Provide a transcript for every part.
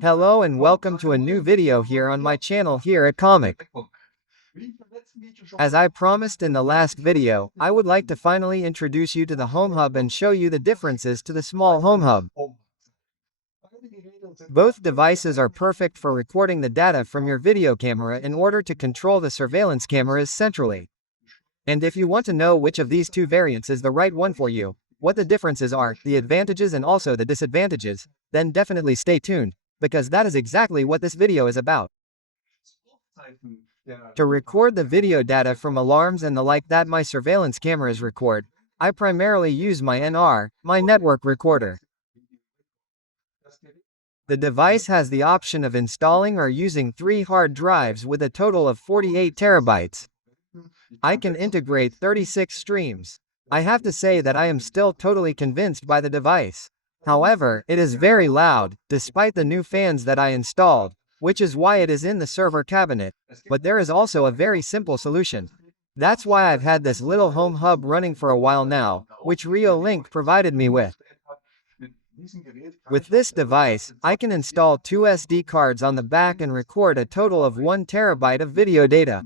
Hello and welcome to a new video here on my channel here at Comic. As I promised in the last video, I would like to finally introduce you to the HomeHub and show you the differences to the small HomeHub. Both devices are perfect for recording the data from your video camera in order to control the surveillance cameras centrally. And if you want to know which of these two variants is the right one for you, what the differences are, the advantages and also the disadvantages, then definitely stay tuned, because that is exactly what this video is about. To record the video data from alarms and the like that my surveillance cameras record, I primarily use my NR, my network recorder. The device has the option of installing or using 3 hard drives with a total of 48 terabytes. I can integrate 36 streams. I have to say that I am still totally convinced by the device. However, it is very loud, despite the new fans that I installed, which is why it is in the server cabinet. But there is also a very simple solution. That's why I've had this little HomeHub running for a while now, which Reolink provided me with. With this device, I can install 2 SD cards on the back and record a total of 1 terabyte of video data.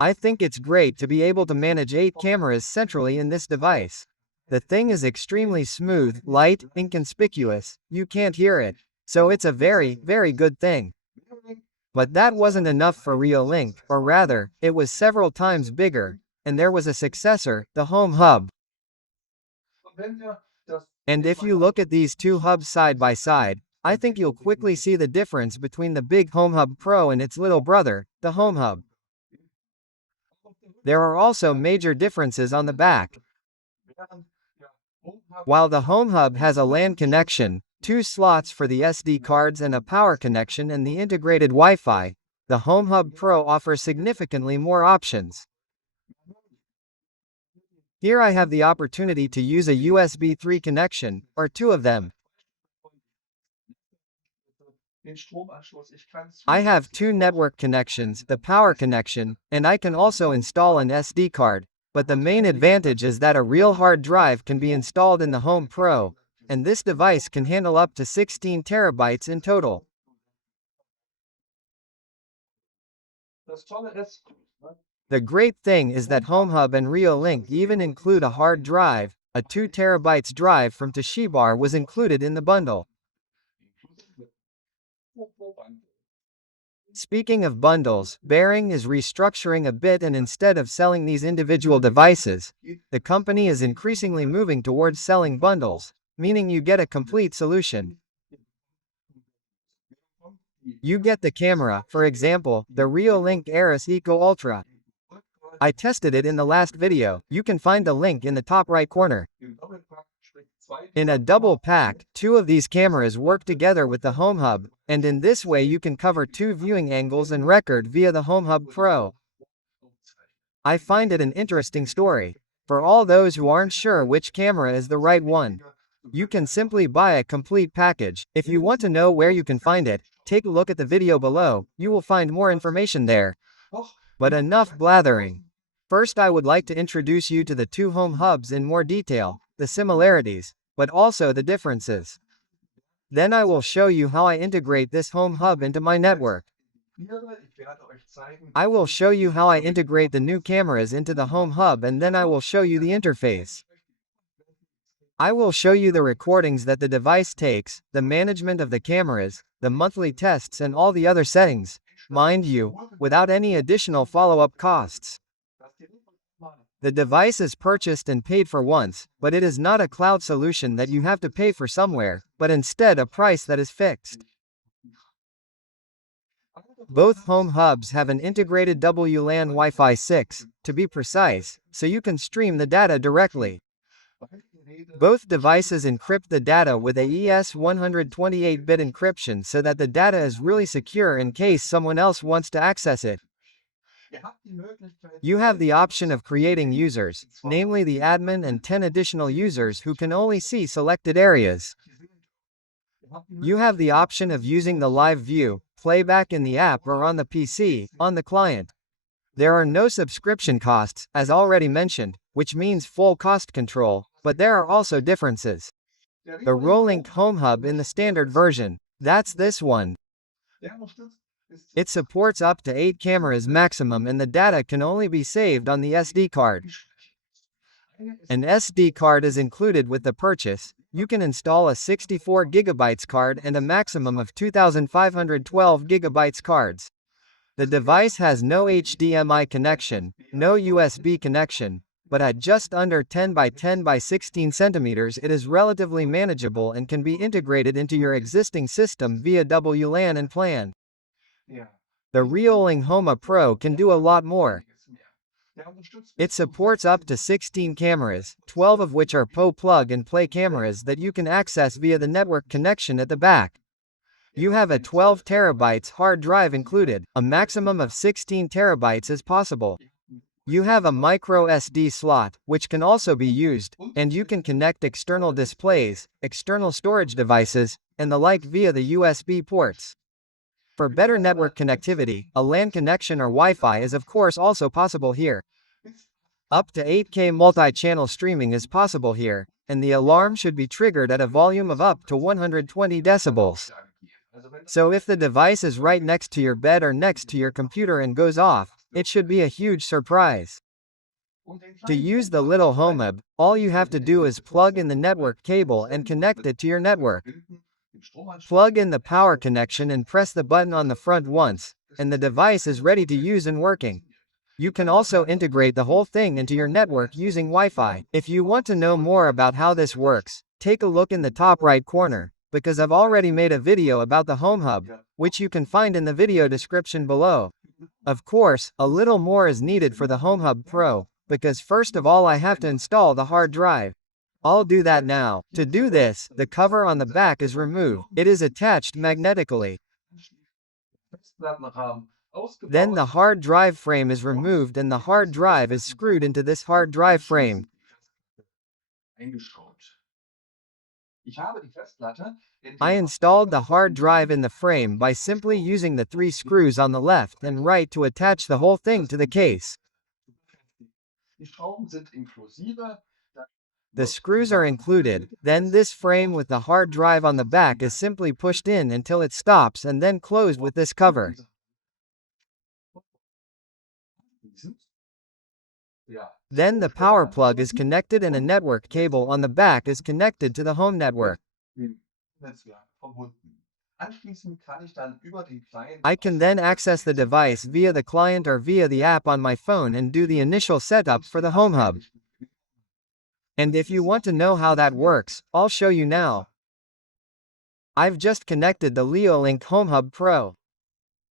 I think it's great to be able to manage 8 cameras centrally in this device. The thing is extremely smooth, light, inconspicuous, you can't hear it. So it's a very, very good thing. But that wasn't enough for Reolink, or rather, it was several times bigger, and there was a successor, the HomeHub. And if you look at these two hubs side by side, I think you'll quickly see the difference between the big HomeHub Pro and its little brother, the HomeHub. There are also major differences on the back. While the HomeHub has a LAN connection, 2 slots for the SD cards and a power connection and the integrated Wi-Fi, the HomeHub Pro offers significantly more options. Here I have the opportunity to use a USB 3 connection, or 2 of them. I have 2 network connections, the power connection, and I can also install an SD card, but the main advantage is that a real hard drive can be installed in the Home Pro, and this device can handle up to 16 terabytes in total. The great thing is that HomeHub and Reolink even include a hard drive. A 2 terabytes drive from Toshiba was included in the bundle. Speaking of bundles, Behring is restructuring a bit, and instead of selling these individual devices, the company is increasingly moving towards selling bundles, meaning you get a complete solution. You get the camera, for example, the Reolink Aris Eco Ultra. I tested it in the last video, you can find the link in the top right corner. In a double pack, 2 of these cameras work together with the HomeHub, and in this way you can cover 2 viewing angles and record via the HomeHub Pro. I find it an interesting story. For all those who aren't sure which camera is the right one, you can simply buy a complete package. If you want to know where you can find it, take a look at the video below, you will find more information there. But enough blathering. First I would like to introduce you to the 2 HomeHubs in more detail, the similarities, but also the differences. Then I will show you how I integrate this HomeHub into my network. I will show you how I integrate the new cameras into the HomeHub, and then I will show you the interface. I will show you the recordings that the device takes, the management of the cameras, the monthly tests and all the other settings, mind you, without any additional follow-up costs. The device is purchased and paid for once, but it is not a cloud solution that you have to pay for somewhere, but instead a price that is fixed. Both HomeHubs have an integrated WLAN Wi-Fi 6, to be precise, so you can stream the data directly. Both devices encrypt the data with AES 128-bit encryption so that the data is really secure in case someone else wants to access it. You have the option of creating users, namely the admin and 10 additional users who can only see selected areas. You have the option of using the live view, playback in the app or on the PC, on the client. There are no subscription costs, as already mentioned, which means full cost control, but there are also differences. The Reolink Home Hub in the standard version, That's this one. It supports up to 8 cameras maximum and the data can only be saved on the SD card. An SD card is included with the purchase. You can install a 64 GB card and a maximum of 2512 GB cards. The device has no HDMI connection, no USB connection, but at just under 10 by 10 by 16 centimeters it is relatively manageable and can be integrated into your existing system via WLAN and PLAN. The Reolink Home Hub Pro can do a lot more. It supports up to 16 cameras, 12 of which are plug-and-play cameras that you can access via the network connection at the back. You have a 12 terabytes hard drive included. A maximum of 16 terabytes is possible. You have a micro SD slot, which can also be used, and you can connect external displays, external storage devices, and the like via the USB ports. For better network connectivity, a LAN connection or Wi-Fi is of course also possible here. Up to 8K multi-channel streaming is possible here, and the alarm should be triggered at a volume of up to 120 decibels. So if the device is right next to your bed or next to your computer and goes off, it should be a huge surprise. To use the little HomeHub, all you have to do is plug in the network cable and connect it to your network. Plug in the power connection and press the button on the front once, and the device is ready to use and working. You can also integrate the whole thing into your network using Wi-Fi. If you want to know more about how this works, take a look in the top right corner, because I've already made a video about the HomeHub, which you can find in the video description below. Of course, a little more is needed for the HomeHub Pro, because first of all I have to install the hard drive. I'll do that now. To do this, the cover on the back is removed. It is attached magnetically. Then the hard drive frame is removed and the hard drive is screwed into this hard drive frame. I installed the hard drive in the frame by simply using the 3 screws on the left and right to attach the whole thing to the case. The screws are included, then this frame with the hard drive on the back is simply pushed in until it stops and then closed with this cover. Then the power plug is connected and a network cable on the back is connected to the home network. I can then access the device via the client or via the app on my phone and do the initial setup for the HomeHub. And if you want to know how that works, I'll show you now. I've just connected the Reolink Home Hub Pro.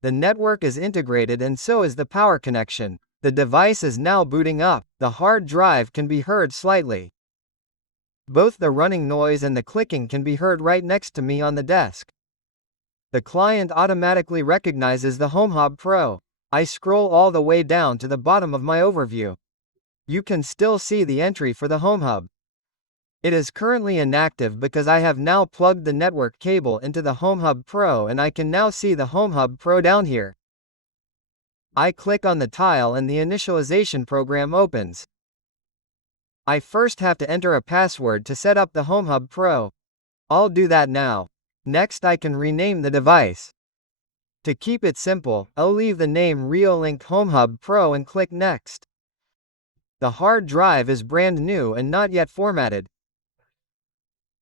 The network is integrated and so is the power connection. The device is now booting up. The hard drive can be heard slightly. Both the running noise and the clicking can be heard right next to me on the desk. The client automatically recognizes the HomeHub Pro. I scroll all the way down to the bottom of my overview. You can still see the entry for the HomeHub. It is currently inactive because I have now plugged the network cable into the HomeHub Pro and I can now see the HomeHub Pro down here. I click on the tile and the initialization program opens. I first have to enter a password to set up the HomeHub Pro. I'll do that now. Next I can rename the device. To keep it simple, I'll leave the name Reolink Home Hub Pro and click Next. The hard drive is brand new and not yet formatted.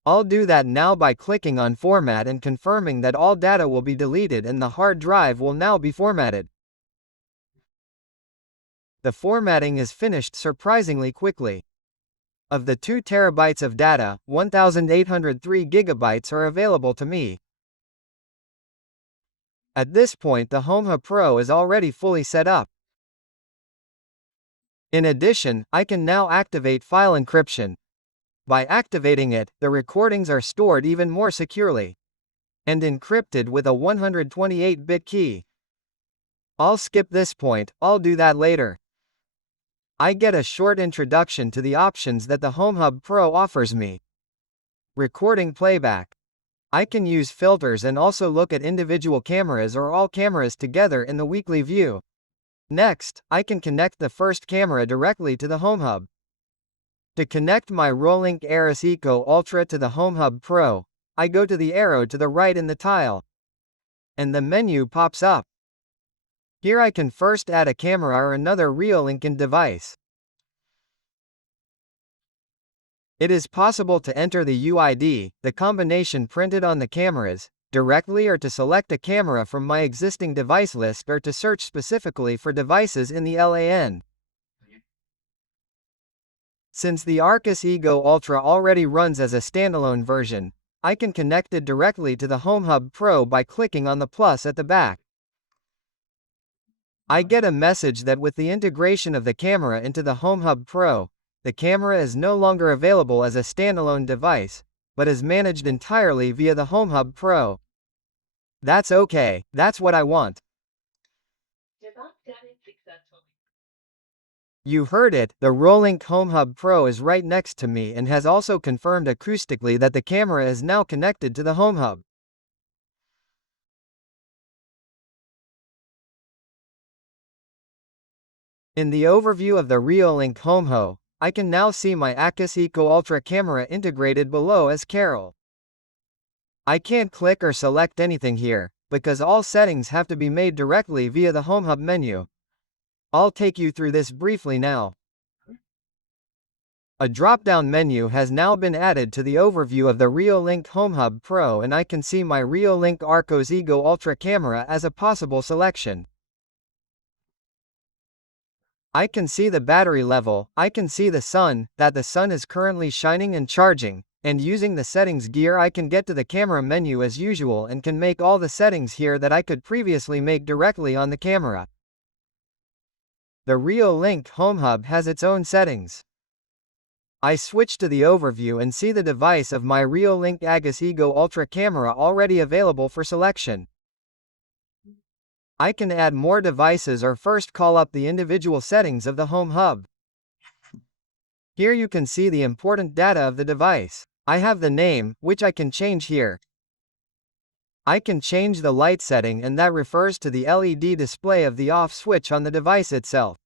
I'll do that now by clicking on Format and confirming that all data will be deleted and the hard drive will now be formatted. The formatting is finished surprisingly quickly. Of the 2 terabytes of data, 1,803 gigabytes are available to me. At this point the HomeHub Pro is already fully set up. In addition, I can now activate file encryption. By activating it, the recordings are stored even more securely and encrypted with a 128-bit key. I'll skip this point, I'll do that later. I get a short introduction to the options that the HomeHub Pro offers me. Recording playback. I can use filters and also look at individual cameras or all cameras together in the weekly view. Next, I can connect the first camera directly to the HomeHub. To connect my Reolink Eco Ultra to the HomeHub Pro, I go to the arrow to the right in the tile, and the menu pops up. Here I can first add a camera or another Reolink device. It is possible to enter the UID, the combination printed on the cameras, directly, or to select a camera from my existing device list, or to search specifically for devices in the LAN. Since the Arcus Ego Ultra already runs as a standalone version, I can connect it directly to the HomeHub Pro by clicking on the plus at the back. I get a message that with the integration of the camera into the HomeHub Pro, the camera is no longer available as a standalone device, but is managed entirely via the HomeHub Pro. That's okay, that's what I want. You heard it, the Reolink Home Hub Pro is right next to me and has also confirmed acoustically that the camera is now connected to the HomeHub. In the overview of the Reolink Home Hub, I can now see my Arcus Eco Ultra camera integrated below as Carol. I can't click or select anything here, because all settings have to be made directly via the HomeHub menu. I'll take you through this briefly now. A drop-down menu has now been added to the overview of the Reolink Home Hub Pro, and I can see my Reolink Arcos Ego Ultra camera as a possible selection. I can see the battery level, I can see the sun, that the sun is currently shining and charging, and using the settings gear I can get to the camera menu as usual and can make all the settings here that I could previously make directly on the camera. The Reolink Home Hub has its own settings. I switch to the overview and see the device of my Reolink Arcus Ego Ultra camera already available for selection. I can add more devices or first call up the individual settings of the Home Hub. Here you can see the important data of the device. I have the name, which I can change here. I can change the light setting, and that refers to the LED display of the off switch on the device itself.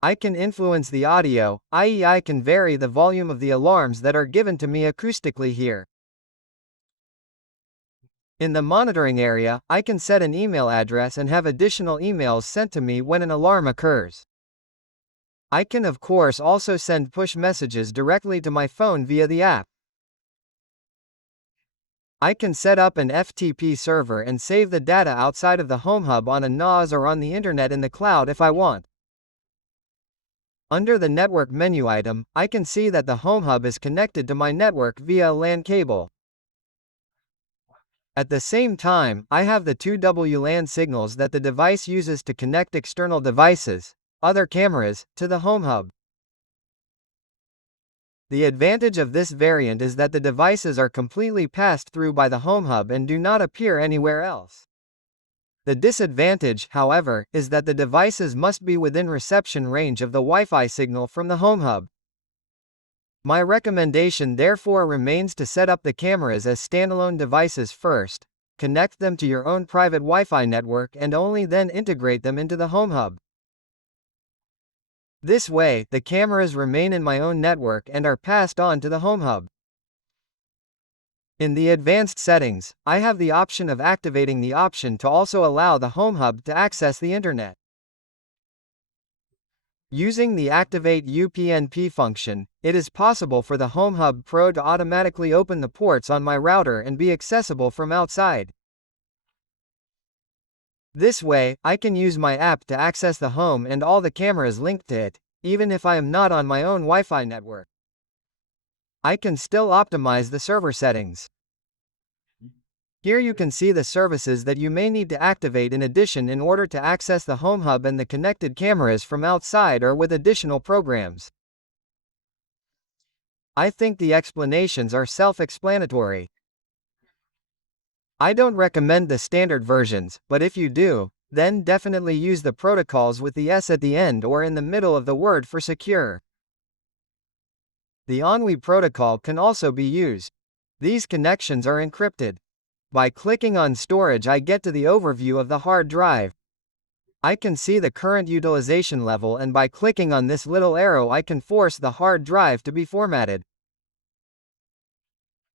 I can influence the audio, i.e. I can vary the volume of the alarms that are given to me acoustically here. In the monitoring area, I can set an email address and have additional emails sent to me when an alarm occurs. I can of course also send push messages directly to my phone via the app. I can set up an FTP server and save the data outside of the HomeHub on a NAS or on the internet in the cloud if I want. Under the network menu item, I can see that the HomeHub is connected to my network via a LAN cable. At the same time, I have the two WLAN signals that the device uses to connect external devices, other cameras, to the HomeHub. The advantage of this variant is that the devices are completely passed through by the HomeHub and do not appear anywhere else. The disadvantage, however, is that the devices must be within reception range of the Wi-Fi signal from the HomeHub. My recommendation therefore remains to set up the cameras as standalone devices first, connect them to your own private Wi-Fi network, and only then integrate them into the HomeHub. This way, the cameras remain in my own network and are passed on to the HomeHub. In the advanced settings, I have the option of activating the option to also allow the HomeHub to access the internet. Using the Activate UPnP function, it is possible for the HomeHub Pro to automatically open the ports on my router and be accessible from outside. This way, I can use my app to access the home and all the cameras linked to it, even if I am not on my own Wi-Fi network. I can still optimize the server settings. Here you can see the services that you may need to activate in addition in order to access the HomeHub and the connected cameras from outside or with additional programs. I think the explanations are self-explanatory. I don't recommend the standard versions, but if you do, then definitely use the protocols with the S at the end or in the middle of the word for secure. The Ennui protocol can also be used. These connections are encrypted. By clicking on storage, I get to the overview of the hard drive. I can see the current utilization level, and by clicking on this little arrow I can force the hard drive to be formatted.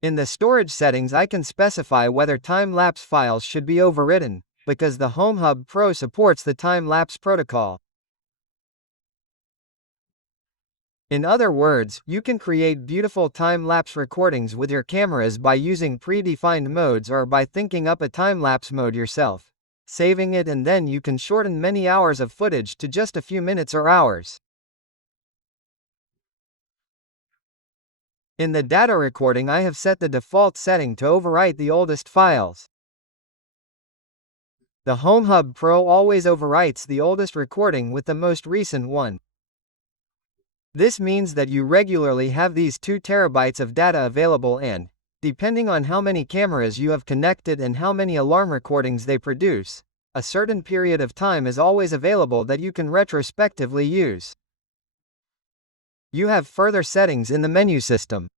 In the storage settings, I can specify whether time-lapse files should be overwritten, because the HomeHub Pro supports the time-lapse protocol. In other words, you can create beautiful time-lapse recordings with your cameras by using predefined modes or by thinking up a time-lapse mode yourself, saving it, and then you can shorten many hours of footage to just a few minutes or hours. In the data recording, I have set the default setting to overwrite the oldest files. The HomeHub Pro always overwrites the oldest recording with the most recent one. This means that you regularly have these 2 terabytes of data available, and, depending on how many cameras you have connected and how many alarm recordings they produce, a certain period of time is always available that you can retrospectively use. You have further settings in the menu system.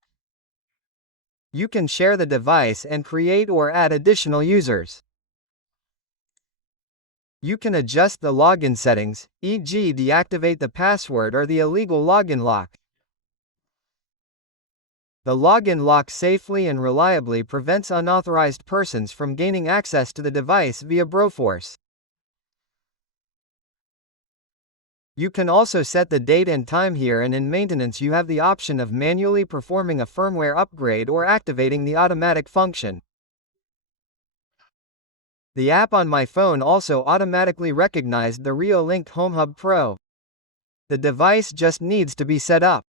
You can share the device and create or add additional users. You can adjust the login settings, e.g. deactivate the password or the illegal login lock. The login lock safely and reliably prevents unauthorized persons from gaining access to the device via Broforce. You can also set the date and time here, and in maintenance you have the option of manually performing a firmware upgrade or activating the automatic function. The app on my phone also automatically recognized the Reolink Home Hub Pro. The device just needs to be set up.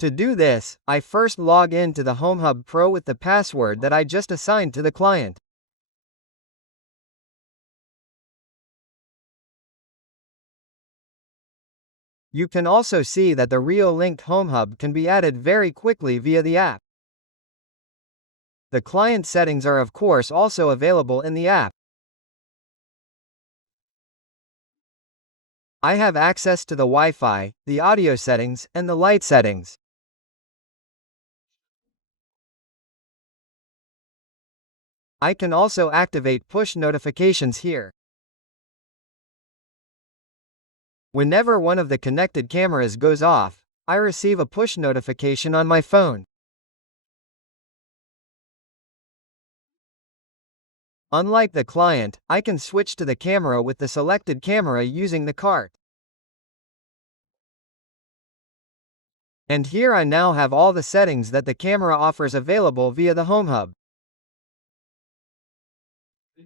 To do this, I first log in to the HomeHub Pro with the password that I just assigned to the client. You can also see that the Reolink HomeHub can be added very quickly via the app. The client settings are of course also available in the app. I have access to the Wi-Fi, the audio settings, and the light settings. I can also activate push notifications here. Whenever one of the connected cameras goes off, I receive a push notification on my phone. Unlike the client, I can switch to the camera with the selected camera using the cart. And here I now have all the settings that the camera offers available via the HomeHub.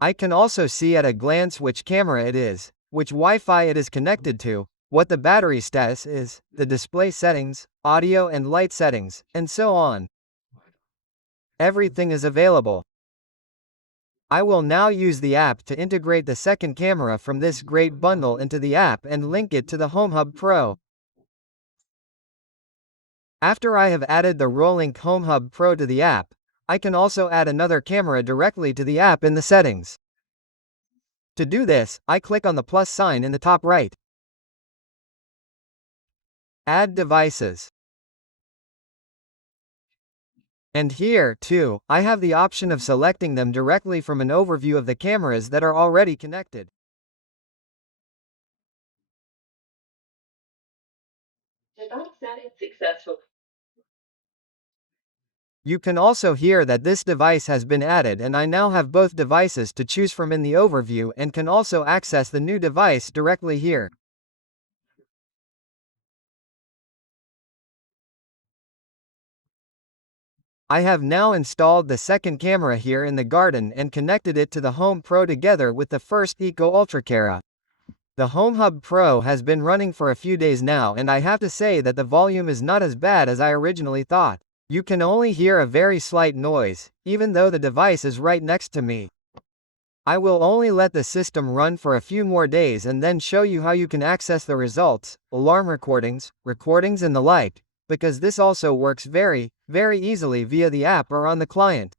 I can also see at a glance which camera it is, which Wi-Fi it is connected to, what the battery status is, the display settings, audio and light settings, and so on. Everything is available. I will now use the app to integrate the second camera from this great bundle into the app and link it to the HomeHub Pro. After I have added the Reolink Home Hub Pro to the app, I can also add another camera directly to the app in the settings. To do this, I click on the plus sign in the top right. Add devices. And here, too, I have the option of selecting them directly from an overview of the cameras that are already connected. Device added successful. You can also hear that this device has been added, and I now have both devices to choose from in the overview and can also access the new device directly here. I have now installed the second camera here in the garden and connected it to the Home Pro together with the first Eco Ultra camera. The HomeHub Pro has been running for a few days now, and I have to say that the volume is not as bad as I originally thought. You can only hear a very slight noise, even though the device is right next to me. I will only let the system run for a few more days and then show you how you can access the results, alarm recordings, and the like, because this also works very easily via the app or on the client.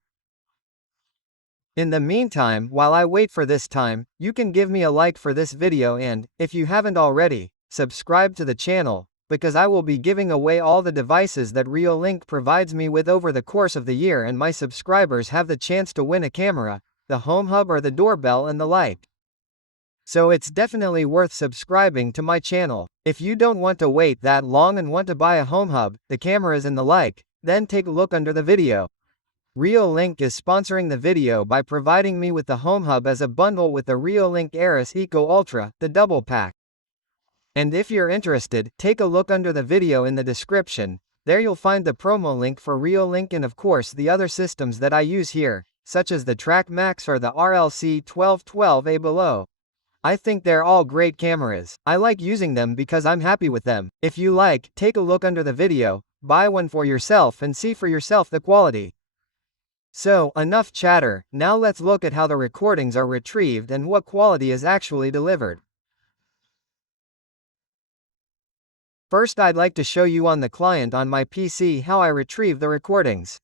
In the meantime, while I wait for this time, you can give me a like for this video and, if you haven't already, subscribe to the channel, because I will be giving away all the devices that Reolink provides me with over the course of the year, and my subscribers have the chance to win a camera, the HomeHub or the doorbell and the like. So it's definitely worth subscribing to my channel. If you don't want to wait that long and want to buy a HomeHub, the cameras and the like, then take a look under the video. Reolink is sponsoring the video by providing me with the HomeHub as a bundle with the Reolink Aris Eco Ultra, the double pack. And if you're interested, take a look under the video in the description. There you'll find the promo link for Reolink and of course the other systems that I use here, such as the Track Max or the RLC 1212A below. I think they're all great cameras. I like using them because I'm happy with them. If you like, take a look under the video, buy one for yourself and see for yourself the quality. So, enough chatter, now let's look at how the recordings are retrieved and what quality is actually delivered. First, I'd like to show you on the client on my PC how I retrieve the recordings.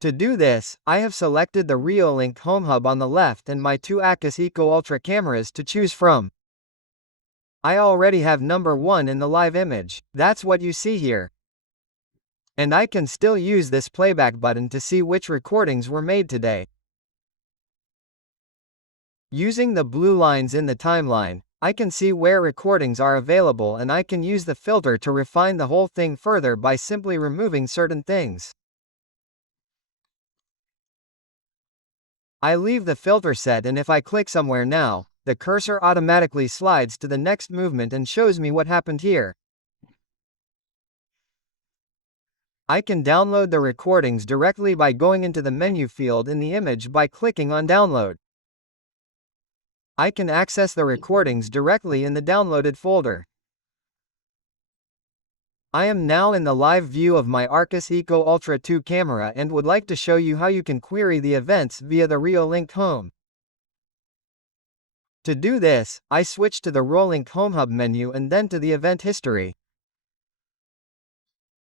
To do this, I have selected the Reolink Home Hub on the left and my two Aris Eco Ultra cameras to choose from. I already have number 1 in the live image, that's what you see here. And I can still use this playback button to see which recordings were made today. Using the blue lines in the timeline, I can see where recordings are available and I can use the filter to refine the whole thing further by simply removing certain things. I leave the filter set and if I click somewhere now, the cursor automatically slides to the next movement and shows me what happened here. I can download the recordings directly by going into the menu field in the image by clicking on Download. I can access the recordings directly in the downloaded folder. I am now in the live view of my Aris Eco Ultra 2 camera and would like to show you how you can query the events via the Reolink Home. To do this, I switch to the Reolink Home Hub menu and then to the event history.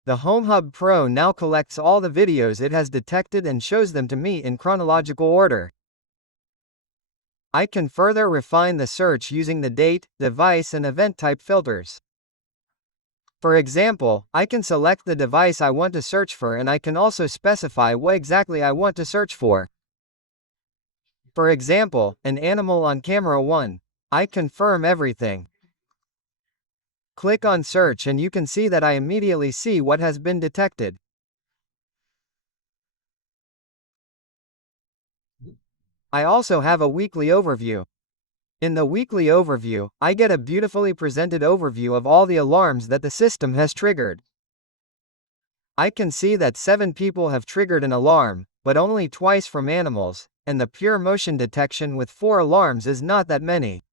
The HomeHub Pro now collects all the videos it has detected and shows them to me in chronological order. I can further refine the search using the date, device and event type filters. For example, I can select the device I want to search for and I can also specify what exactly I want to search for. For example, an animal on camera 1. I confirm everything. Click on search and you can see that I immediately see what has been detected. I also have a weekly overview. In the weekly overview, I get a beautifully presented overview of all the alarms that the system has triggered. I can see that 7 people have triggered an alarm, but only twice from animals, and the pure motion detection with 4 alarms is not that many.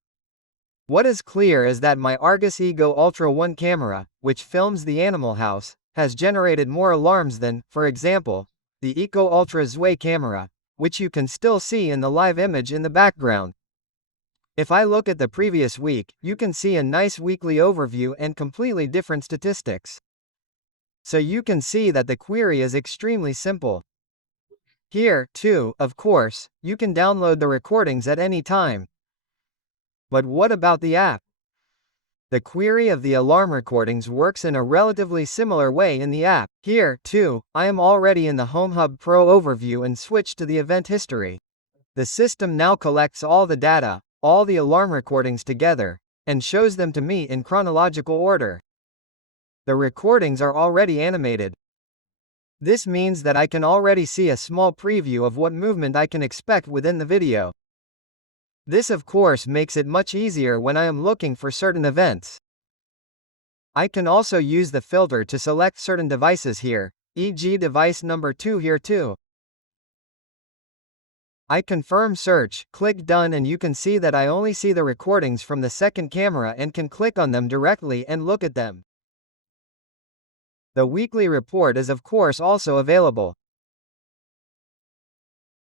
What is clear is that my Aris Eco Ultra 1 camera, which films the animal house, has generated more alarms than, for example, the Eco Ultra Zwei camera, which you can still see in the live image in the background. If I look at the previous week, you can see a nice weekly overview and completely different statistics. So you can see that the query is extremely simple. Here, too, of course, you can download the recordings at any time. But what about the app? The query of the alarm recordings works in a relatively similar way in the app. Here, too, I am already in the HomeHub Pro overview and switch to the event history. The system now collects all the data, all the alarm recordings together, and shows them to me in chronological order. The recordings are already animated. This means that I can already see a small preview of what movement I can expect within the video. This of course makes it much easier when I am looking for certain events. I can also use the filter to select certain devices here, e.g. device number 2 here too. I confirm search, click done and you can see that I only see the recordings from the second camera and can click on them directly and look at them. The weekly report is of course also available.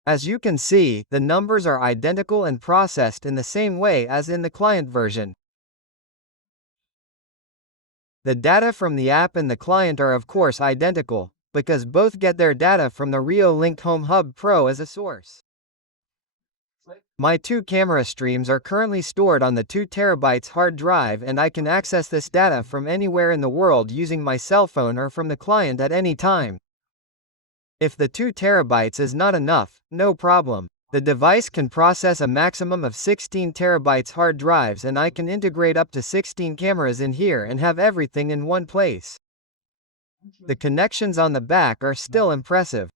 As you can see, the numbers are identical and processed in the same way as in the client version. The data from the app and the client are of course identical, because both get their data from the Reolink Home Hub Pro as a source. My 2 camera streams are currently stored on the 2 TB hard drive and I can access this data from anywhere in the world using my cell phone or from the client at any time. If the 2 TB is not enough, no problem. The device can process a maximum of 16 TB hard drives and I can integrate up to 16 cameras in here and have everything in one place. The connections on the back are still impressive.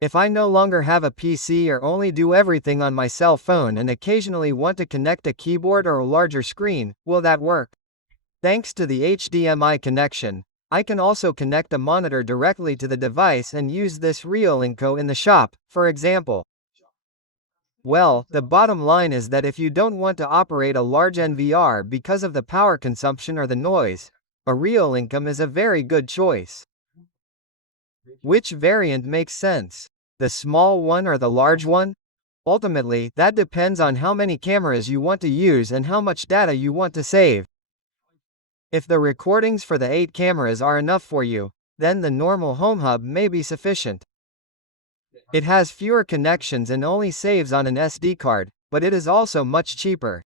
If I no longer have a PC or only do everything on my cell phone and occasionally want to connect a keyboard or a larger screen, will that work? Thanks to the HDMI connection, I can also connect a monitor directly to the device and use this Reolink in the shop, for example. Well, the bottom line is that if you don't want to operate a large NVR because of the power consumption or the noise, a Reolink is a very good choice. Which variant makes sense? The small one or the large one? Ultimately, that depends on how many cameras you want to use and how much data you want to save. If the recordings for the 8 cameras are enough for you, then the normal HomeHub may be sufficient. It has fewer connections and only saves on an SD card, but it is also much cheaper.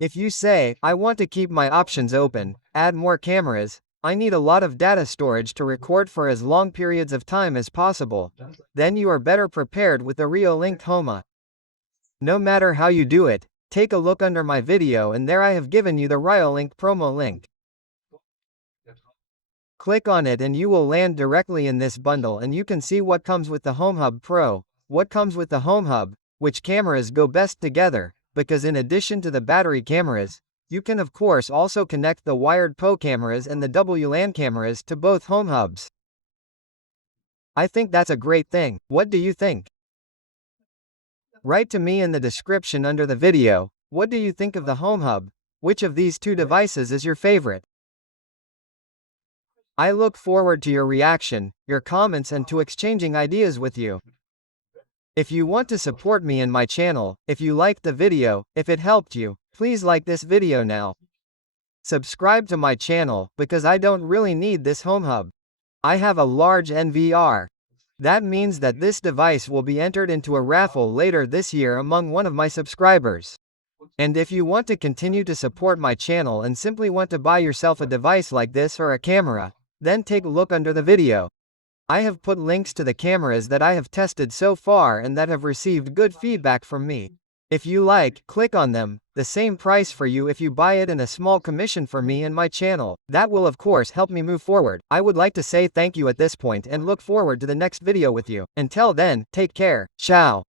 If you say, I want to keep my options open, add more cameras, I need a lot of data storage to record for as long periods of time as possible, then you are better prepared with the Reolink Home Hub. No matter how you do it, take a look under my video and there I have given you the Reolink promo link. Click on it and you will land directly in this bundle and you can see what comes with the HomeHub Pro, what comes with the HomeHub, which cameras go best together, because in addition to the battery cameras, you can of course also connect the wired PO cameras and the WLAN cameras to both HomeHubs. I think that's a great thing. What do you think? Write to me in the description under the video, what do you think of the HomeHub? Which of these two devices is your favorite? I look forward to your reaction, your comments and to exchanging ideas with you. If you want to support me and my channel, if you liked the video, if it helped you, please like this video now. Subscribe to my channel, because I don't really need this HomeHub. I have a large NVR. That means that this device will be entered into a raffle later this year among one of my subscribers. And if you want to continue to support my channel and simply want to buy yourself a device like this or a camera, then take a look under the video. I have put links to the cameras that I have tested so far and that have received good feedback from me. If you like, click on them, the same price for you if you buy it and a small commission for me and my channel. That will of course help me move forward. I would like to say thank you at this point and look forward to the next video with you. Until then, take care, ciao.